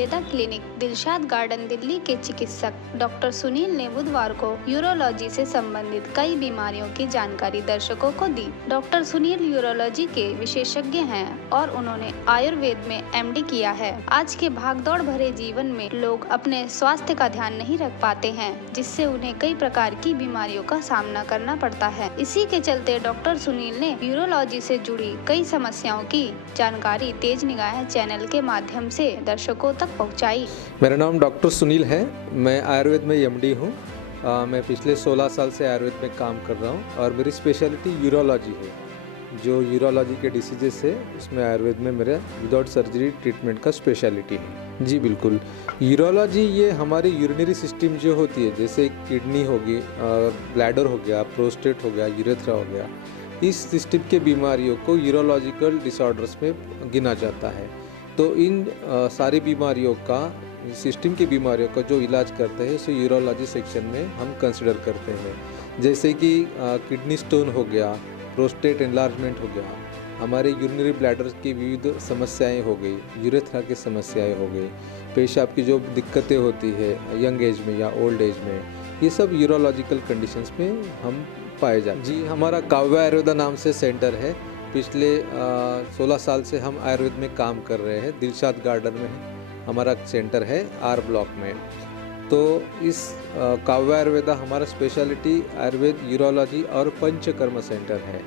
Ayurveda clinic Dilshad garden Delhi के चिकित्सक doctor Sunil ने बुधवार को यूरोलॉजी से संबंधित कई बीमारियों की जानकारी दर्शकों को दी। डॉक्टर सुनील यूरोलॉजी के विशेषज्ञ हैं और उन्होंने आयुर्वेद में एमडी किया है। आज के भागदौड़ भरे जीवन में लोग अपने स्वास्थ्य का ध्यान नहीं रख पाते हैं, जिससे उन्हें कई प्रकार की बीमारियों का सामना करना पड़ता है। इसी के चलते डॉक्टर सुनील ने यूरोलॉजी से जुड़ी कई समस्याओं की जानकारी तेज निगाह चैनल के माध्यम से दर्शकों तक पहुंचाई। मेरा नाम डॉक्टर सुनील है। मैं आयुर्वेद में एमडी हूँ। मैं पिछले 16 साल से आयुर्वेद में काम कर रहा हूँ और मेरी स्पेशलिटी यूरोलॉजी है। जो यूरोलॉजी के डिसीजेस है उसमें आयुर्वेद में मेरा विदाउट सर्जरी ट्रीटमेंट का स्पेशलिटी है। जी बिल्कुल, यूरोलॉजी ये हमारी यूरिनरी सिस्टम जो होती है, जैसे किडनी होगी, ब्लैडर हो गया, प्रोस्टेट हो गया, यूरेथ्रा हो गया, इस सिस्टम के बीमारियों को यूरोलॉजिकल डिसऑर्डर्स में गिना जाता है। तो इन सारी बीमारियों का, सिस्टम की बीमारियों का जो इलाज करते हैं उसे यूरोलॉजी सेक्शन में हम कंसिडर करते हैं। जैसे कि किडनी स्टोन हो गया, प्रोस्टेट एनलार्जमेंट हो गया, हमारे यूरिनरी ब्लैडर की विविध समस्याएं हो गई, यूरेथ्रा की समस्याएं हो गई, पेशाब की जो दिक्कतें होती है यंग एज में या ओल्ड एज में, ये सब यूरोलॉजिकल कंडीशंस में हम पाए जाते हैं। जी, हमारा काव्य आयुर्वेदा नाम से सेंटर है। पिछले 16 साल से हम आयुर्वेद में काम कर रहे हैं। दिलशाद गार्डन में हमारा सेंटर है, आर ब्लॉक में। तो इस काव्य आयुर्वेदा हमारा स्पेशलिटी आयुर्वेद, यूरोलॉजी और पंचकर्म सेंटर है।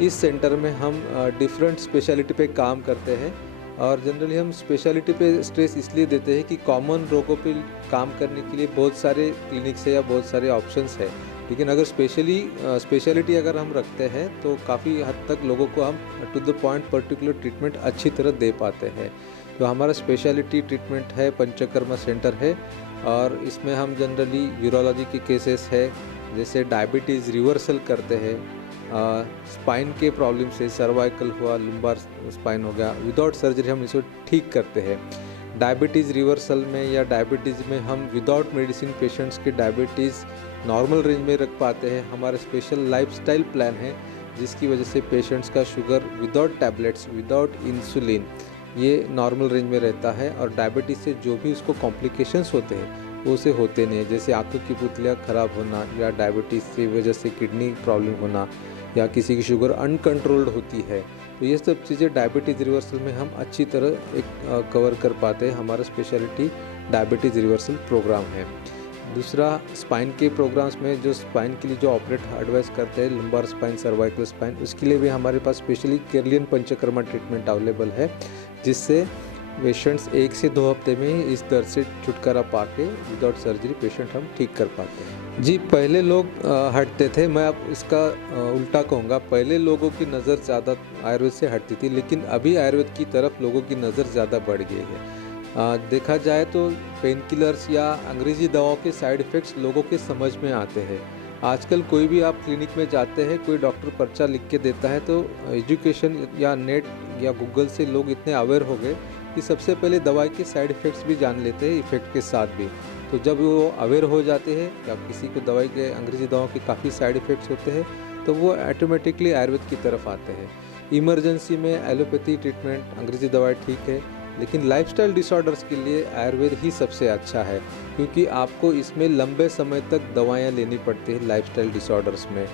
इस सेंटर में हम डिफरेंट स्पेशलिटी पे काम करते हैं और जनरली हम स्पेशलिटी पे स्ट्रेस इसलिए देते हैं कि कॉमन रोगों पे काम करने के लिए बहुत सारे क्लिनिक्स है या बहुत सारे ऑप्शंस है, लेकिन अगर स्पेशलिटी अगर हम रखते हैं तो काफ़ी हद तक लोगों को हम to the point particular treatment अच्छी तरह दे पाते हैं। तो हमारा स्पेशलिटी ट्रीटमेंट है, पंचकर्मा सेंटर है और इसमें हम जनरली यूरोलॉजी के केसेस है, जैसे डायबिटीज़ रिवर्सल करते हैं, स्पाइन के प्रॉब्लम से सर्वाइकल हुआ, लुम्बार स्पाइन हो गया, विदाउट सर्जरी हम इसको ठीक करते हैं। डायबिटीज़ रिवर्सल में या डायबिटीज़ में हम विदाउट मेडिसिन पेशेंट्स के डायबिटीज़ नॉर्मल रेंज में रख पाते हैं। हमारा स्पेशल लाइफस्टाइल प्लान है जिसकी वजह से पेशेंट्स का sugar without tablets, without insulin, ये नॉर्मल रेंज में रहता है और डायबिटीज़ से जो भी उसको कॉम्प्लिकेशंस होते हैं वो उसे होते नहीं, जैसे आंखों की पुतलियाँ ख़राब होना या डायबिटीज़ की वजह से किडनी प्रॉब्लम होना या किसी की शुगर अनकंट्रोल्ड होती है। तो ये सब चीज़ें डायबिटीज़ रिवर्सल में हम अच्छी तरह एक कवर कर पाते हैं। हमारा स्पेशलिटी डायबिटीज़ रिवर्सल प्रोग्राम है। दूसरा, स्पाइन के प्रोग्राम्स में जो स्पाइन के लिए जो ऑपरेट एडवाइस करते हैं, लंबार स्पाइन, सर्वाइकल स्पाइन, उसके लिए भी हमारे पास स्पेशली केरलियन पंचकर्मा ट्रीटमेंट अवेलेबल है, जिससे पेशेंट्स 1 से 2 हफ्ते में ही इस दर्द से छुटकारा पा के विदाउट सर्जरी पेशेंट हम ठीक कर पाते हैं। जी, पहले लोग हटते थे, मैं अब इसका उल्टा कहूँगा, पहले लोगों की नज़र ज़्यादा आयुर्वेद से हटती थी, लेकिन अभी आयुर्वेद की तरफ लोगों की नज़र ज़्यादा बढ़ गई है। देखा जाए तो पेन किलर्स या अंग्रेज़ी दवाओं के साइड इफ़ेक्ट्स लोगों के समझ में आते हैं। आजकल कोई भी आप क्लिनिक में जाते हैं, कोई डॉक्टर पर्चा लिख के देता है तो एजुकेशन या नेट या गूगल से लोग इतने अवेयर हो गए कि सबसे पहले दवाई के साइड इफ़ेक्ट्स भी जान लेते हैं, इफ़ेक्ट के साथ भी। तो जब वो अवेयर हो जाते हैं या किसी को दवाई के, अंग्रेज़ी दवाओं के काफ़ी साइड इफ़ेक्ट्स होते हैं, तो वो ऑटोमेटिकली आयुर्वेद की तरफ आते हैं। इमरजेंसी में एलोपैथी ट्रीटमेंट, अंग्रेज़ी दवाई ठीक है, लेकिन लाइफस्टाइल डिसऑर्डर्स के लिए आयुर्वेद ही सबसे अच्छा है, क्योंकि आपको इसमें लंबे समय तक दवाएं लेनी पड़ती हैं लाइफस्टाइल डिसऑर्डर्स में,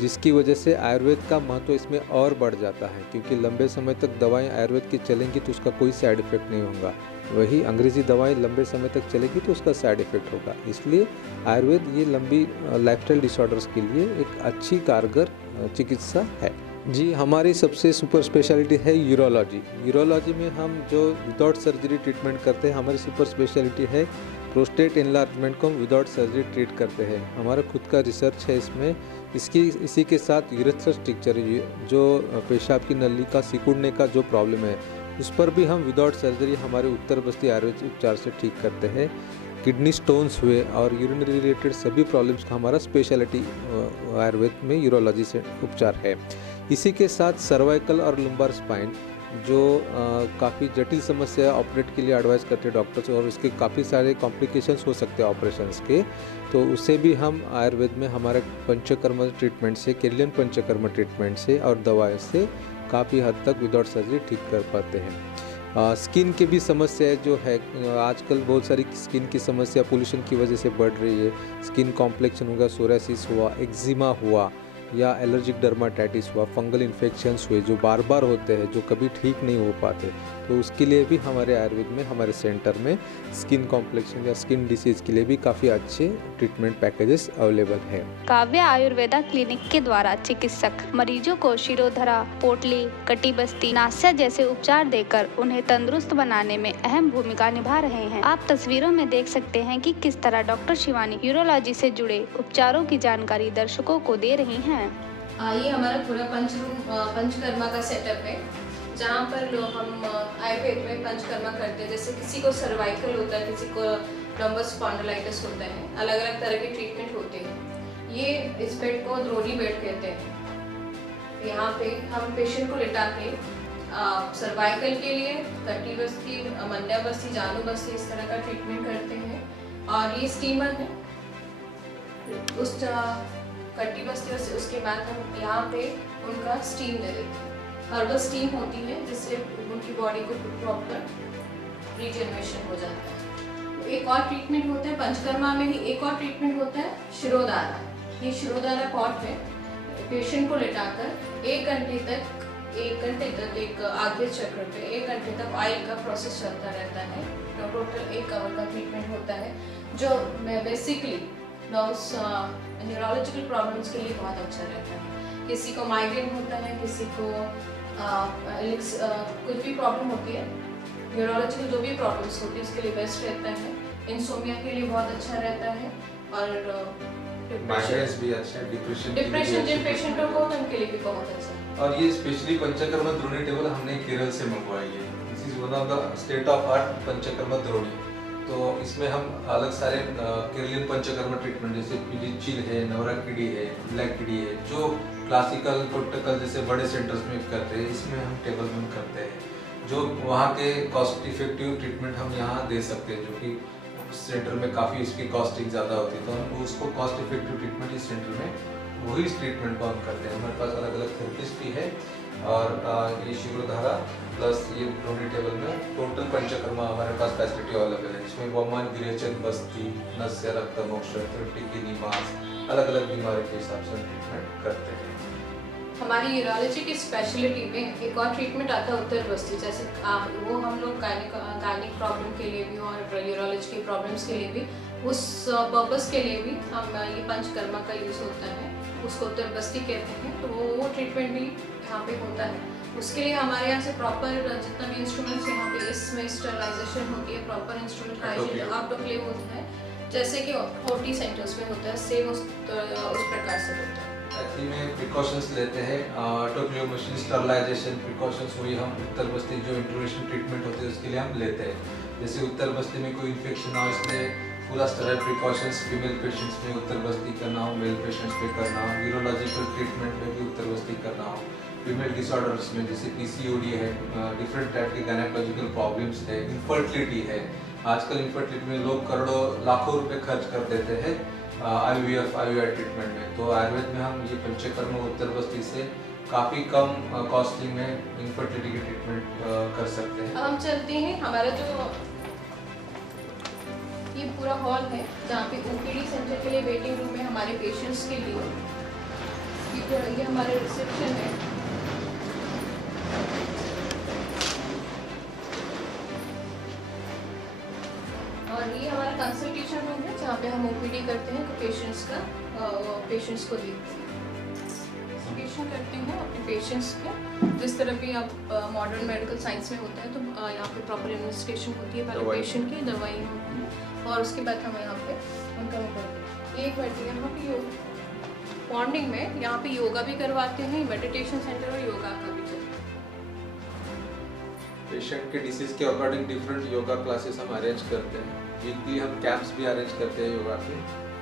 जिसकी वजह से आयुर्वेद का महत्व इसमें और बढ़ जाता है, क्योंकि लंबे समय तक दवाएं आयुर्वेद की चलेंगी तो उसका कोई साइड इफ़ेक्ट नहीं होगा। वही अंग्रेज़ी दवाएं लंबे समय तक चलेगी तो उसका साइड इफ़ेक्ट होगा। इसलिए आयुर्वेद ये लंबी लाइफस्टाइल डिसऑर्डर्स के लिए एक अच्छी कारगर चिकित्सा है। जी, हमारी सबसे सुपर स्पेशलिटी है यूरोलॉजी। यूरोलॉजी में हम जो विदाउट सर्जरी ट्रीटमेंट करते हैं, हमारी सुपर स्पेशलिटी है प्रोस्टेट एनलार्जमेंट को हम विदाउट सर्जरी ट्रीट करते हैं। हमारा खुद का रिसर्च है इसमें। इसी के साथ यूरेथ्रा स्ट्रक्चर, जो पेशाब की नली का सिकुड़ने का जो प्रॉब्लम है, उस पर भी हम विदाउट सर्जरी हमारे उत्तर बस्ती आयुर्वेद उपचार से ठीक करते हैं। किडनी स्टोन्स हुए और यूरिनरी रिलेटेड सभी प्रॉब्लम्स का हमारा स्पेशलिटी आयुर्वेद में यूरोलॉजी से उपचार है। इसी के साथ सर्वाइकल और लुम्बार स्पाइन, जो काफ़ी जटिल समस्या ऑपरेट के लिए एडवाइस करते हैं डॉक्टर्स, और इसके काफ़ी सारे कॉम्प्लिकेशंस हो सकते हैं ऑपरेशंस के, तो उसे भी हम आयुर्वेद में हमारे पंचकर्म ट्रीटमेंट से, केरलियन पंचकर्म ट्रीटमेंट से और दवाओं से काफ़ी हद तक विदाउट सर्जरी ठीक कर पाते हैं। स्किन की भी समस्या जो है, आजकल बहुत सारी स्किन की समस्या पोल्यूशन की वजह से बढ़ रही है। स्किन कॉम्प्लेक्शन होगा, सोरासिस हुआ, एक्जिमा हुआ या एलर्जिक डर्माटाइटिस हुआ, फंगल इन्फेक्शंस हुए जो बार बार होते हैं, जो कभी ठीक नहीं हो पाते, तो उसके लिए भी हमारे आयुर्वेद में, हमारे सेंटर में स्किन कॉम्प्लेक्शन या स्किन डिसीज़ के लिए भी काफ़ी अच्छे ट्रीटमेंट पैकेजेस अवेलेबल है। काव्य आयुर्वेदा क्लिनिक के द्वारा चिकित्सक मरीजों को शिरोधरा, पोटली, कटिबस्ती, नास्य जैसे उपचार देकर उन्हें तंदुरुस्त बनाने में अहम भूमिका निभा रहे हैं। आप तस्वीरों में देख सकते हैं कि किस तरह डॉक्टर शिवानी यूरोलॉजी से जुड़े उपचारों की जानकारी दर्शकों को दे रही हैं। ये हमारा पूरा पंचकर्मा का सेटअप है, जहाँ पर लोग हम आयुर्वेद में पंचकर्मा करते हैं। जैसे किसी को सर्वाइकल होता है, किसी को लंबर स्पॉन्डिलाइटिस होता है, अलग अलग तरह के ट्रीटमेंट होते हैं। ये इस बेड को द्रोणी बेड कहते हैं। यहाँ पे हम पेशेंट को लिटा के सर्वाइकल के लिए कटिबस्ती, मंड्याबस्ती, जानुबस्ती इस तरह का ट्रीटमेंट करते हैं। और ये स्टीमर है, उस कटिबस्ती उसके बाद हम यहाँ पे उनका स्टीम दे देते हैं। हर्बल स्टीम होती है जिससे उनकी बॉडी को प्रॉपर रीजनरेशन हो जाता है। एक और ट्रीटमेंट होता है पंचकर्मा में ही, एक और ट्रीटमेंट होता है शिरोधारा। ये शिरोधारा पॉट में पेशेंट को लिटाकर 1 घंटे तक एक आगे चक्र पे 1 घंटे तक ऑयल का प्रोसेस चलता रहता है। तो टोटल 1 आवर का ट्रीटमेंट होता है, जो बेसिकली न्यूरोलॉजिकल प्रॉब्लम्स के लिए बहुत अच्छा रहता है। किसी को माइग्रेन होता है, किसी को कुछ भी प्रॉब्लम होती है, न्यूरोलॉजिकल जो भी प्रॉब्लम्स होती है उसके लिए बेस्ट रहता है। इंसोमिया के लिए बहुत अच्छा रहता है। और माइग्रेन्स भी अच्छा है, डिप्रेशन जिन पेशेंटों को तो उनके लिए भी बहुत अच्छा है। और ये स्पेशली पंचकर्मा द्रोणी टेबल हमने केरल से मंगवाई है। This is one of the state of art panchakarma द्रोणी। तो इसमें हम अलग सारे केरलियन पंचकर्मा ट्रीटमेंट जैसे पिलिचिल है, नवरकिडी है, ब्लैक किडी है, जो क्लासिकल प्रोटोकॉल जैसे बड़े सेंटर्स में करते हैं, इसमें हम टेबल में करते हैं। जो वहाँ के कॉस्ट इफेक्टिव ट्रीटमेंट हम यहाँ दे सकते हैं, जो कि सेंटर में काफ़ी इसकी कॉस्टिंग ज़्यादा होती है, तो हम उसको कॉस्ट इफेक्टिव ट्रीटमेंट इस सेंटर में वही ट्रीटमेंट को हम करते हैं। हमारे पास अलग अलग थेरेपिस्ट भी है। और ये शिरोधारा प्लस ये द्रोणी टेबल में टोटल पंचकर्मा हमारे पास फैसिलिटी अवेलेबल है। इसमें वमन, विरेचन, बस्ती, नस्य, रक्त मोक्ष, त्रुटि, निवास, अलग अलग बीमारी के हिसाब से ट्रीटमेंट करते हैं। हमारी यूरोलॉजी की स्पेशलिटी में एक और ट्रीटमेंट आता है उत्तर बस्ती। जैसे वो हम लोग गायनिक प्रॉब्लम के लिए भी और यूरोलॉजी की प्रॉब्लम्स के लिए भी, उस पर्पस के लिए भी हम ये पंचकर्मा का यूज़ होता है, उसको उत्तर बस्ती कहते हैं। तो वो ट्रीटमेंट भी यहाँ पे होता है। उसके लिए हमारे यहाँ से प्रॉपर जितना भी इंस्ट्रूमेंट्स यहाँ पे इसमें स्टरलाइजेशन होती है, प्रॉपर इंस्ट्रूमेंट ऑटोक्लेव होता है, जैसे कि ओटी सेंटर्स में होता है, सेम उस प्रकार से होता है। एक्चुअली में प्रिकॉशंस लेते हैं, ऑटोक्लेव मशीन, स्टरलाइजेशन प्रिकॉशंस हुई, हम उत्तर बस्ती जो इंट्रोडक्शन ट्रीटमेंट होती है उसके लिए हम लेते हैं। जैसे उत्तर बस्ती में कोई इन्फेक्शन ना हो, इसलिए पूरा स्टेरॉइड प्रिकॉशंस फीमेल पेशेंट्स में उत्तर बस्ती करना हो, मेल पेशेंट्स पे करना हो, यूरोलॉजिकल ट्रीटमेंट में भी उत्तर बस्ती करना हो, फीमेल डिसऑर्डर्स में जैसे पीसीओडी है, डिफरेंट टाइप के गायनेकोलॉजिकल प्रॉब्लम्स है, इनफर्टिलिटी है। आजकल इनफर्टिलिटी में लोग करोड़ों लाखों रुपए खर्च कर देते हैं IVF ट्रीटमेंट में। तो आयुर्वेद में हम ये पंचकर्मा उत्तर बस्ती से काफ़ी कम कॉस्टली में इनफर्टिलिटी की ट्रीटमेंट कर सकते हैं। हम चलते हैं, हमारा जो ये पूरा हॉल है जहाँ पे ओपीडी सेंटर के लिए वेटिंग रूम है हमारे पेशेंट्स के लिए। ये हमारा रिसेप्शन है। और ये हमारा कंसल्टेशन रूम है जहाँ पे हम ओपीडी करते हैं पेशेंट्स को देखते हैं, कंसल्टेशन करते हैं अपने पेशेंट्स के। जिस तरह भी आप मॉडर्न मेडिकल साइंस में होता है, तो यहाँ पे प्रॉपर इन्वेस्टिगेशन होती है पहले पेशेंट की, दवाई होती है, और उसके बाद हम यहाँ पे उनका वो करते हैं। एक बैठे यहाँ पे मॉर्निंग में यहाँ पे योगा भी करवाते हैं, मेडिटेशन सेंटर और योगा का भी चलता है। पेशेंट के डिसीज के अकॉर्डिंग डिफरेंट योगा क्लासेस हम अरेंज करते हैं। वीकली हम कैंप्स भी अरेंज करते हैं योगा के।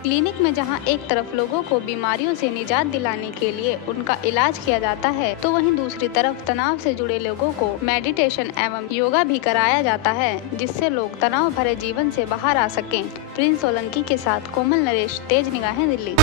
क्लिनिक में जहां एक तरफ लोगों को बीमारियों से निजात दिलाने के लिए उनका इलाज किया जाता है, तो वहीं दूसरी तरफ तनाव से जुड़े लोगों को मेडिटेशन एवं योगा भी कराया जाता है, जिससे लोग तनाव भरे जीवन से बाहर आ सकें। प्रिंस सोलंकी के साथ कोमल नरेश, तेज निगाहें, दिल्ली।